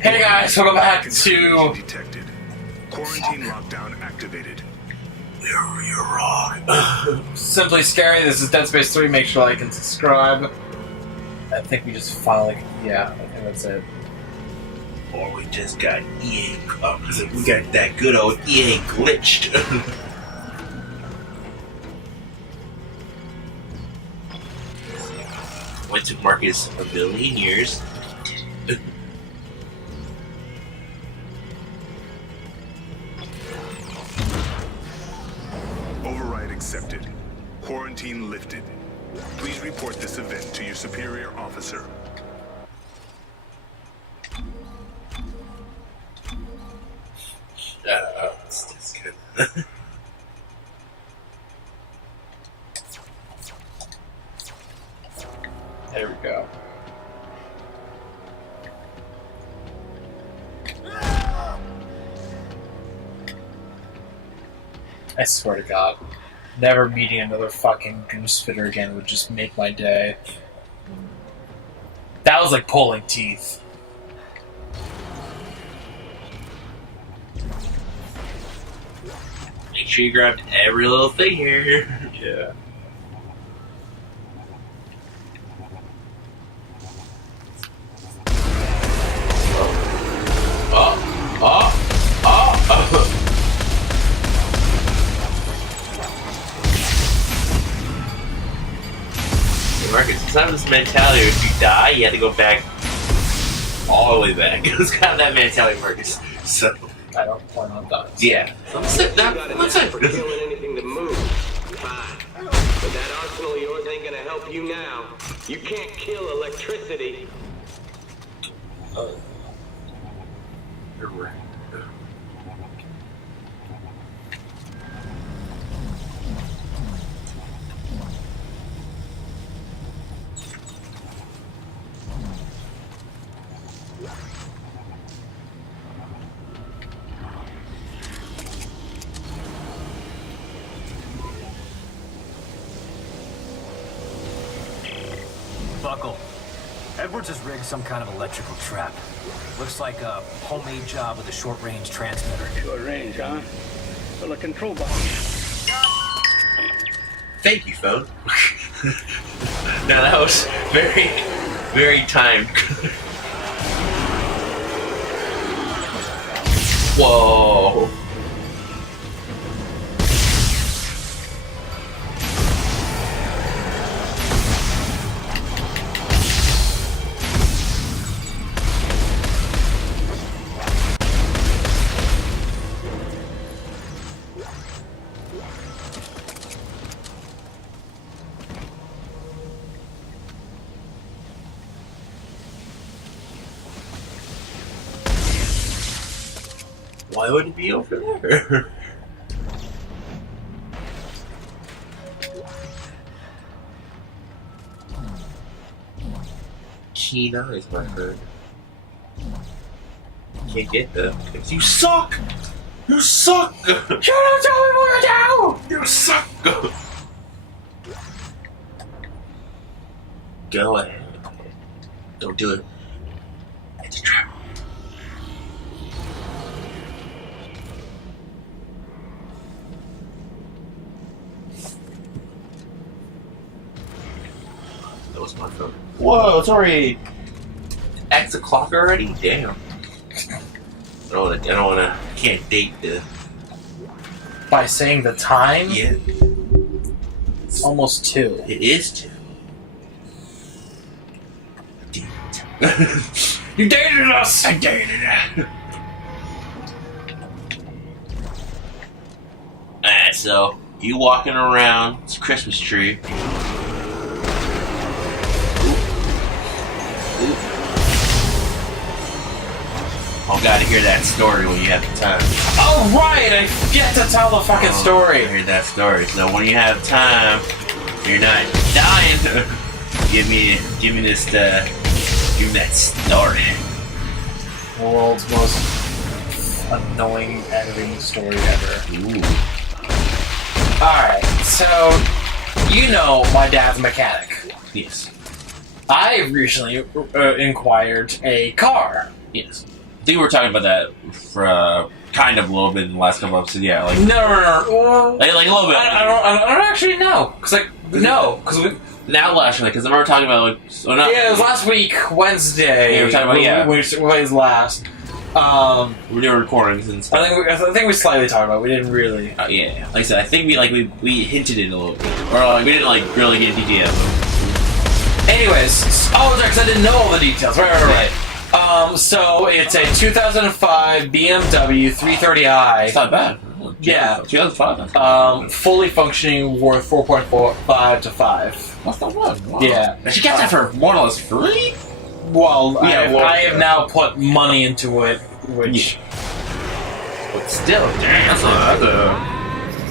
Hey guys, welcome back to... Detected. Quarantine lockdown activated. You're wrong. Simply Scary, this is Dead Space 3, make sure to like and subscribe. I think we just finally... yeah, I think that's it. Or we just got EA... we got that good old EA glitched. What took Marcus a billion years. Override accepted. Quarantine lifted. Please report this event to your superior officer. That's good. There we go. I swear to God, never meeting another fucking goose spitter again would just make my day. That was like pulling teeth. Make sure you grabbed every little thing here. Yeah. Marcus, it's kind of this mentality if you die, you have to go back all the way back. It's kind of that mentality, Marcus. So I don't plan on dying. yeah. Let's sit down. Let's sit. For killing anything to move. Fine. But that arsenal of yours ain't gonna help you now. You can't kill electricity. You're right. Buckle. Edwards has rigged some kind of electrical trap. Looks like a homemade job with a short-range transmitter. Short range, huh? Well, a control box. Thank you, phone. Now that was very, very timed. Whoa. Why would it be over there? Keen eyes, my friend. Can't get them. You suck! You suck! You don't tell me what to do! You suck! Go ahead. Don't do it. It's a trap. That was my phone. Whoa, it's already X o'clock already? Damn. I don't wanna, can't date the... By saying the time? Yeah, It's almost 2. it is too. You dated us! I dated it! Alright, so, you walking around, it's a Christmas tree. Oh, gotta hear that story when you have the time. Oh right! I forget to tell the fucking story! Hear that story. So when you have time, you're not dying. give me this, give me that story. World's most annoying editing story ever. Ooh. Alright, so, you know my dad's a mechanic. Yes. I recently inquired a car. Yes. think we were talking about that for kind of a little bit in the last couple episodes. Yeah, like No. like a little bit. I don't actually know. Because we Now last week, because I remember talking about like. So not, yeah, it was last week Wednesday. Yeah, we were talking about when it was last. we were recordings and stuff. I think we slightly talked about it. We didn't really. Yeah, like I said, I think we hinted it a little bit, or like we didn't like really get into detail. Anyways, because I didn't know all the details. Right. So it's a 2005 BMW 330i. It's not bad. Yeah. 2005. Fully functioning, worth 4.45 to 5. That's not bad. Wow. Yeah. And she got that for more or less free. Well, Yeah, I have now put money into it, which. But still, damn, that's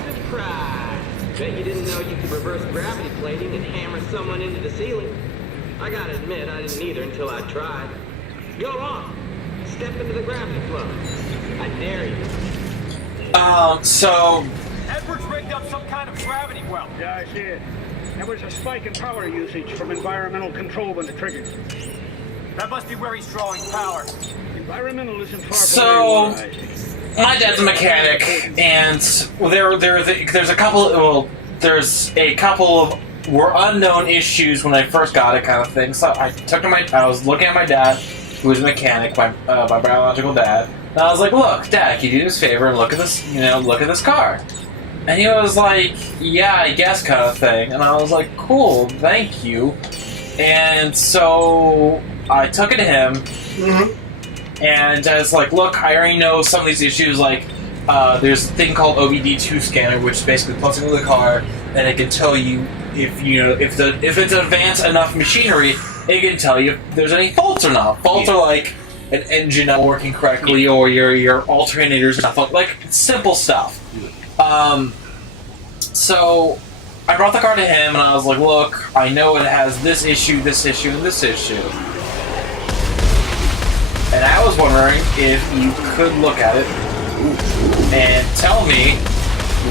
Surprise! Bet you didn't know you could reverse gravity plating and hammer someone into the ceiling. I gotta admit, I didn't either until I tried. Go on. Step into the gravity flow. I dare you. So. Edwards rigged up some kind of gravity well. Yeah, I see it. There was a spike in power usage from environmental control when it triggered. That must be where he's drawing power. Environmental isn't far So, from where you lie. my dad's a mechanic, and there's a couple. There's a couple of were unknown issues when I first got it, kind of thing. So I was looking at my dad, who was a mechanic, my biological dad, and I was like, "Look, Dad, can you do this favor and look at this? Look at this car." And he was like, "Yeah, I guess," kind of thing. And I was like, "Cool, thank you." And so I took it to him, and I was like, "Look, I already know some of these issues. Like, there's a thing called OBD2 scanner, which basically plugs into the car, and it can tell you if it's advanced enough machinery, it can tell you if there's any faults or not. Faults are like an engine not working correctly, or your alternators, stuff like simple stuff." So I brought the car to him, and I was like, "Look, I know it has this issue, and this issue." And I was wondering if you could look at it and tell me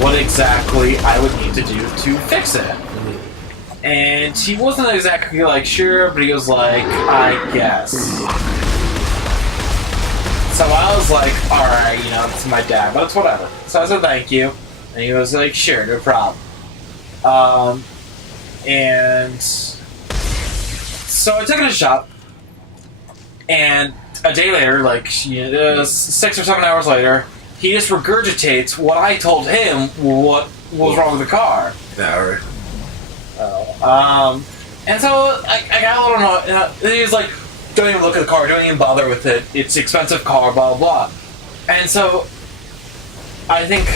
what exactly I would need to do to fix it. And he wasn't exactly like sure, but he was like, "I guess." So I was like, "Alright, it's my dad, but it's whatever." So I said thank you, and he was like, "Sure, no problem." And so I took it to the shop, and a day later, 6 or 7 hours later, he just regurgitates what I told him what was wrong with the car. And so I got a little annoyed. He was like, "Don't even look at the car, don't even bother with it. It's an expensive car, blah, blah, blah." And so I think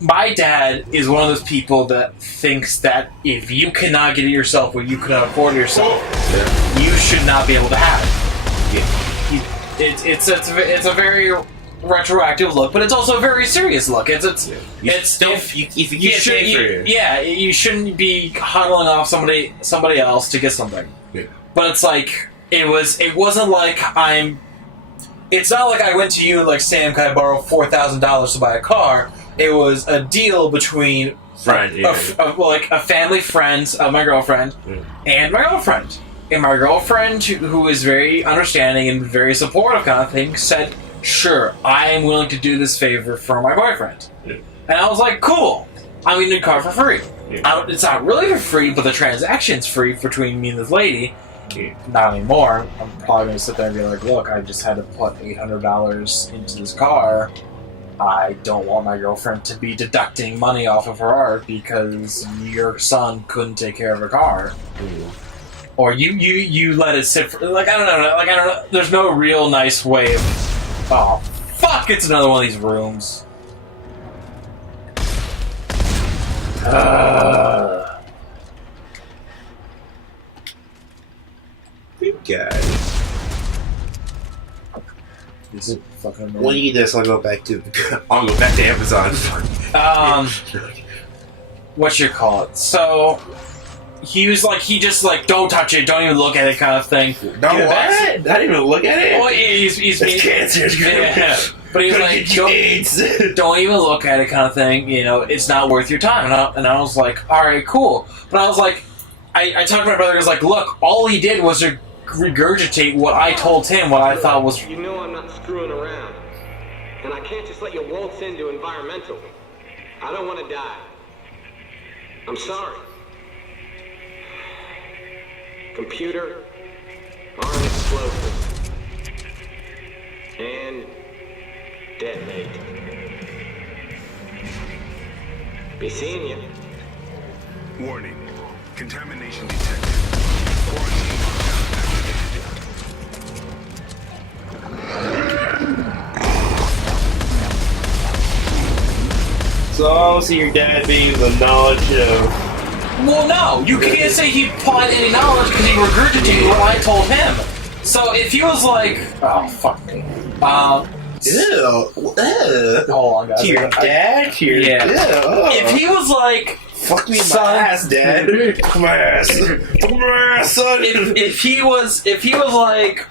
my dad is one of those people that thinks that if you cannot get it yourself or you cannot afford it yourself, you should not be able to have it. It's a very retroactive look, but it's also a very serious look. If you can't pay for it, yeah, you shouldn't be huddling off somebody else to get something. Yeah. But it's like it wasn't like it's not like I went to you and like, "Sam, can I borrow $4,000 to buy a car?" It was a deal between a family friend of my girlfriend and my girlfriend. And my girlfriend, who is very understanding and very supportive kind of thing, said, "Sure, I am willing to do this favor for my boyfriend." Yeah. And I was like, "Cool, I'm going to do the car for free." Yeah. It's not really for free, but the transaction's free between me and this lady. Yeah. Not anymore. I'm probably going to sit there and be like, "Look, I just had to put $800 into this car. I don't want my girlfriend to be deducting money off of her art because your son couldn't take care of a car." Or you let it sit for, I don't know, there's no real nice way of, oh, fuck, it's another one of these rooms. You guys. This is fucking annoying. When you get this, I'll go back to Amazon. Whatchamacallit? So he was like, he just like, "Don't touch it, don't even look at it," kind of thing. Don't what? Not even look at it? Well, he's It's cancer. Yeah. But he was like, don't even look at it, kind of thing. It's not worth your time. And I was like, "All right, cool." But I was like, I talked to my brother. He was like, "Look, all he did was regurgitate what I told him, what I thought was... You know I'm not screwing around. And I can't just let you waltz into environmental. I don't want to die. I'm sorry. Computer, armed explosive, and detonate. Be seeing you. Warning. Contamination detected. Quarantine lockdown activated. So obviously your dad being the knowledge of... Well, no, you can't say he applied any knowledge because he regurgitated what I told him. So if he was like, oh fuck, Ew. hold on, guys. To your dad? To your Yeah. Ew. If he was like, fuck me in my son, ass, dad. Fuck my ass. Fuck my ass, son. if he was like,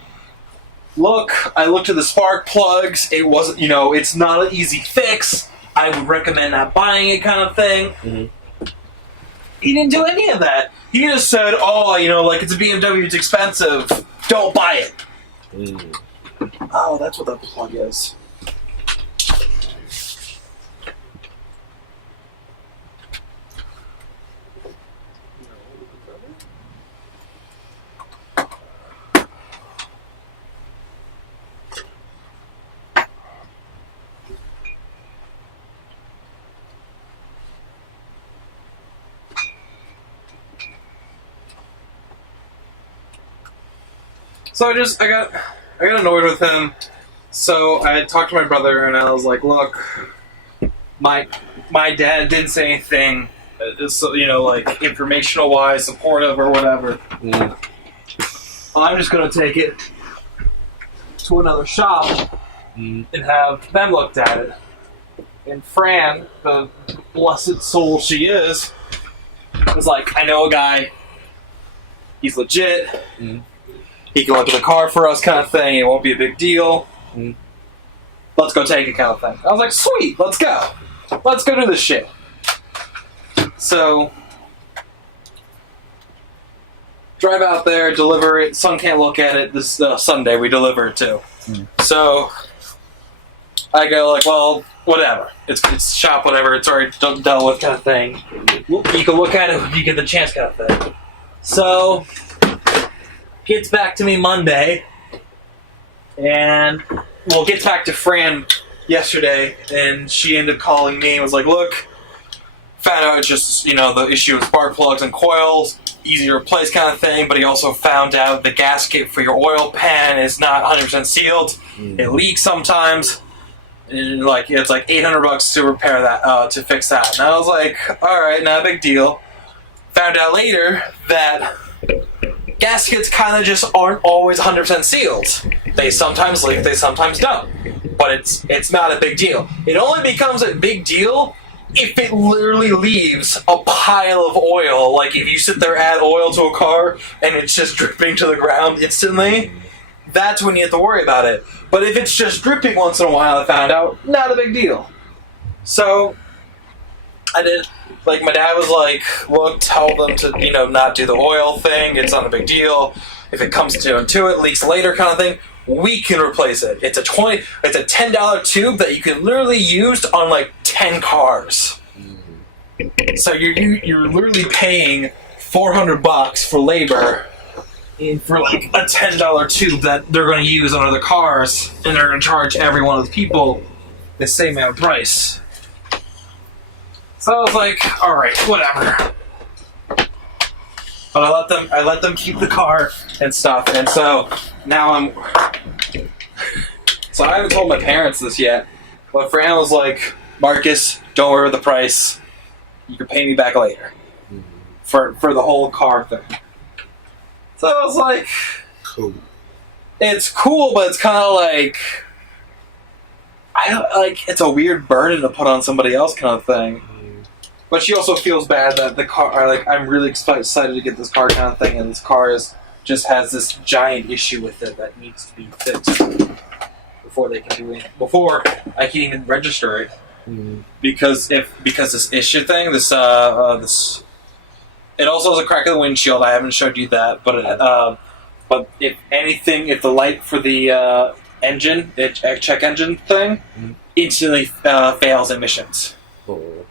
look, I looked at the spark plugs. It wasn't, it's not an easy fix. I would recommend not buying it, kind of thing. Mm-hmm. He didn't do any of that. He just said, oh, like it's a BMW, it's expensive. Don't buy it. Mm. Oh, that's what that plug is. So I got annoyed with him. So I had talked to my brother, and I was like, "Look, my dad didn't say anything, like informational wise, supportive or whatever. I'm just gonna take it to another shop and have them looked at it." And Fran, the blessed soul she is, was like, "I know a guy. He's legit. He can look at the car for us, kind of thing. It won't be a big deal. Let's go take it, kind of thing." I was like, "Sweet, let's go. Let's go do this shit." So, drive out there, deliver it. Son can't look at it. This Sunday we deliver it too. So, I go like, well, whatever. It's shop, whatever. It's already dealt with, kind of thing. You can look at it when you get the chance, kind of thing. So, gets back to me Monday, and gets back to Fran yesterday, and she ended up calling me and was like, "Look, found out it's just the issue with spark plugs and coils, easy to replace, kind of thing." But he also found out the gasket for your oil pan is not 100% sealed; it leaks sometimes. And it's like $800 to repair that, to fix that. And I was like, "All right, not a big deal." Found out later that gaskets kind of just aren't always 100% sealed. They sometimes leak, they sometimes don't. But it's not a big deal. It only becomes a big deal if it literally leaves a pile of oil. Like if you sit there, add oil to a car, and it's just dripping to the ground instantly, that's when you have to worry about it. But if it's just dripping once in a while, I found out, not a big deal. So, I did... my dad was like, "Look, tell them to, not do the oil thing. It's not a big deal. If it comes to it, leaks later, kind of thing, we can replace it. It's a $10 tube that you can literally use on 10 cars. So you're literally paying $400 for labor for a $10 tube that they're going to use on other cars, and they're going to charge every one of the people the same amount of price." So I was like, "All right, whatever." But I let them keep the car and stuff, and so now So I haven't told my parents this yet, but Fran was like, "Marcus, don't worry about the price. You can pay me back later for the whole car thing." So I was like, Cool. It's cool, but it's kind of it's a weird burden to put on somebody else, kind of thing. But she also feels bad that the car, I'm really excited to get this car, kind of thing, and this car just has this giant issue with it that needs to be fixed before they can do it. Before I can even register it, because this issue thing, this it also has a crack in the windshield. I haven't showed you that, but But if anything, if the light for the engine, the check engine thing, instantly fails emissions. Oh.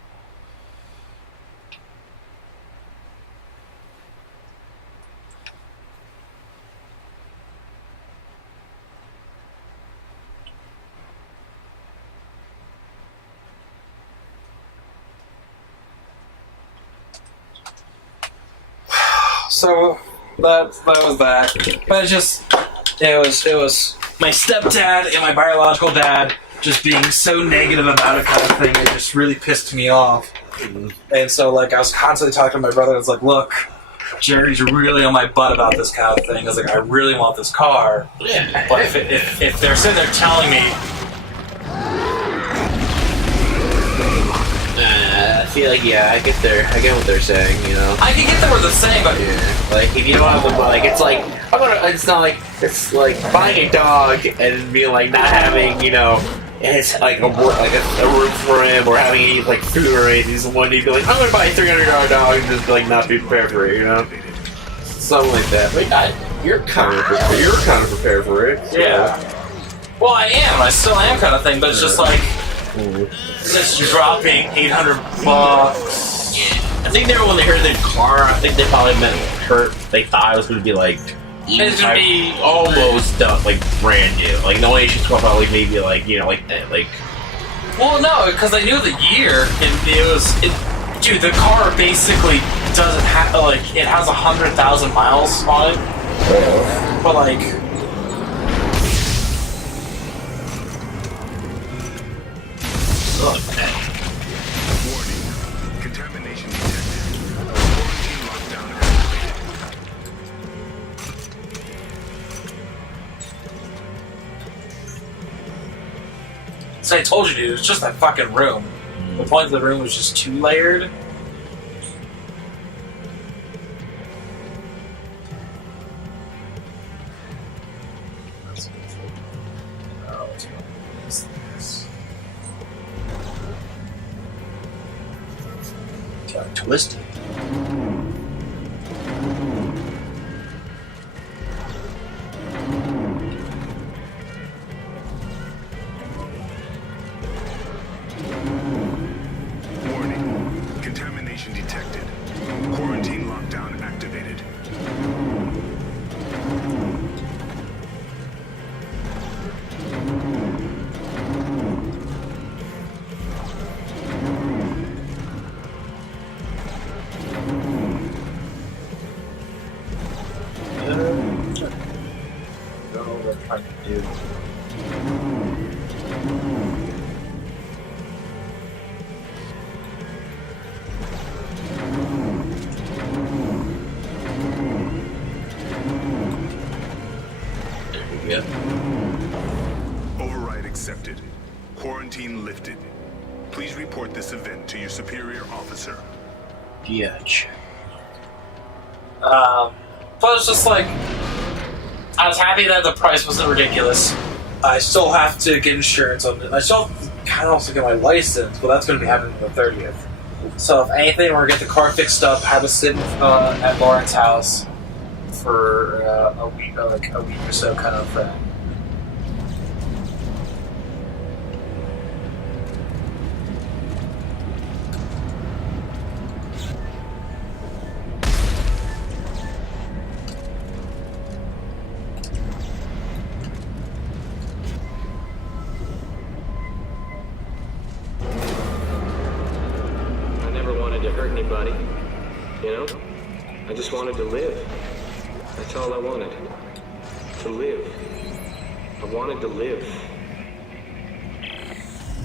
So that was that. But it was my stepdad and my biological dad just being so negative about it, kind of thing. It just really pissed me off. And so like I was constantly talking to my brother. I was like, look, Jerry's really on my butt about this kind of thing. I was like, I really want this car. Yeah. But if they're sitting there telling me, I feel like, yeah, I get what they're saying, you know. I can get what they're saying, but Yeah, like if you don't have the like, it's like it's not like it's like buying a dog and being like not having, you know, it's like a room for him or having any like food or anything. He's the one you'd be like, I'm gonna buy a $300 dog and just like not be prepared for it, you know, something like that. But you're kind of prepared for it. So. yeah. Well, I am. I still am, kind of thing. But it's just like just dropping $800. I think they were when they heard the car. I think they probably meant they thought it was going to be like. It's gonna be almost like brand new. Like the only issues were probably maybe like, you know, like. Well, no, because I knew the year, and dude, the car basically doesn't have like it has 100,000 miles on it, but like. Warning. Contamination detected. Quarantine lockdown activated. So I told you, dude, it was just that fucking room. The point of the room was just too layered. Got twisted. Warning. Contamination detected. Quarantine lockdown activated. Yeah. Override accepted. Quarantine lifted. Please report this event to your superior officer. Gotcha. But it's just like I was happy that the price wasn't ridiculous. I still have to get insurance on it. I still kind of also get my license, but that's going to be happening on the 30th. So if anything, we're going to get the car fixed up, have it sit at Lauren's house for a week or so, kind of thing. I never wanted to hurt anybody, you know? I just wanted to live. That's all I wanted. To live. I wanted to live.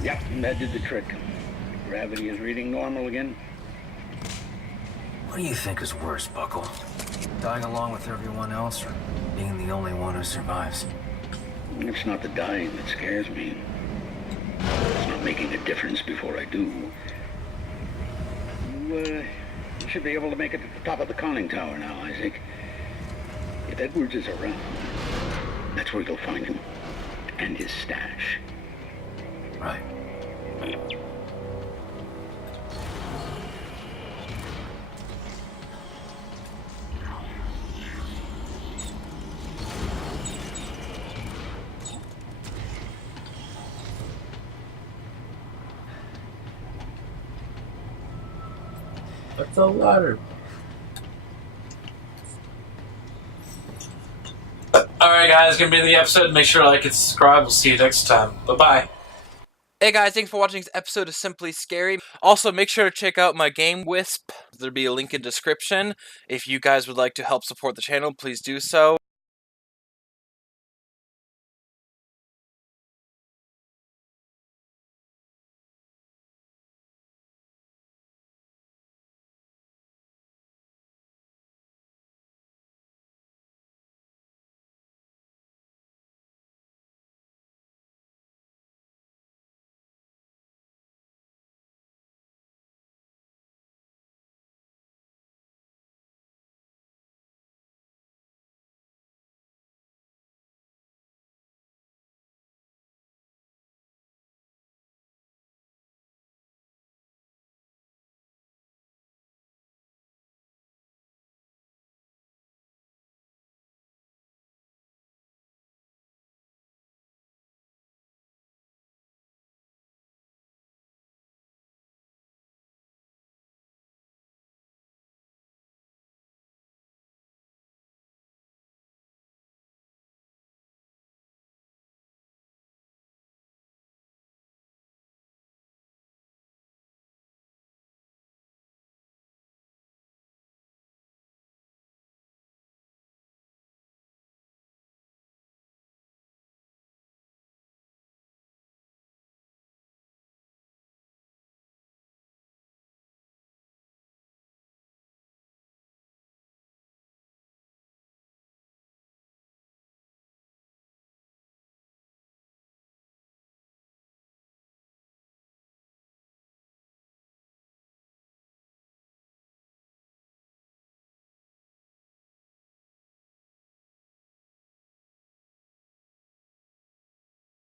Yep, that did the trick. Gravity is reading normal again. What do you think is worse, Buckle? Dying along with everyone else, or being the only one who survives? It's not the dying that scares me. It's not making a difference before I do. You should be able to make it to the top of the conning tower now, Isaac. If Edwards is around, that's where you'll find him. And his stash. Right. That's so louder. Alright, guys, gonna be the episode. Make sure to like and subscribe. We'll see you next time. Bye-bye. Hey guys, thanks for watching this episode of Simply Scary. Also, make sure to check out my GameWisp. There'll be a link in description. If you guys would like to help support the channel, please do so.